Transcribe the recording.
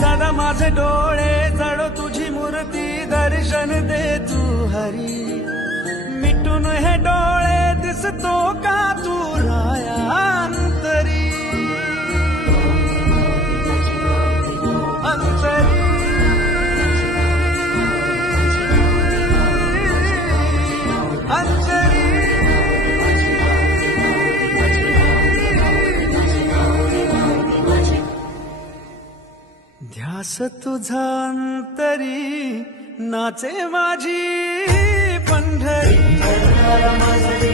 सदा माझे डोळे जडो तुझी मूर्ती दर्शन दे तू हरी मिटून हे डोळे दिसतो का तू राया अंतरी अंतरी अंतरी ध्यास तुझा अंतरी नाचे माझी पंढरी माझा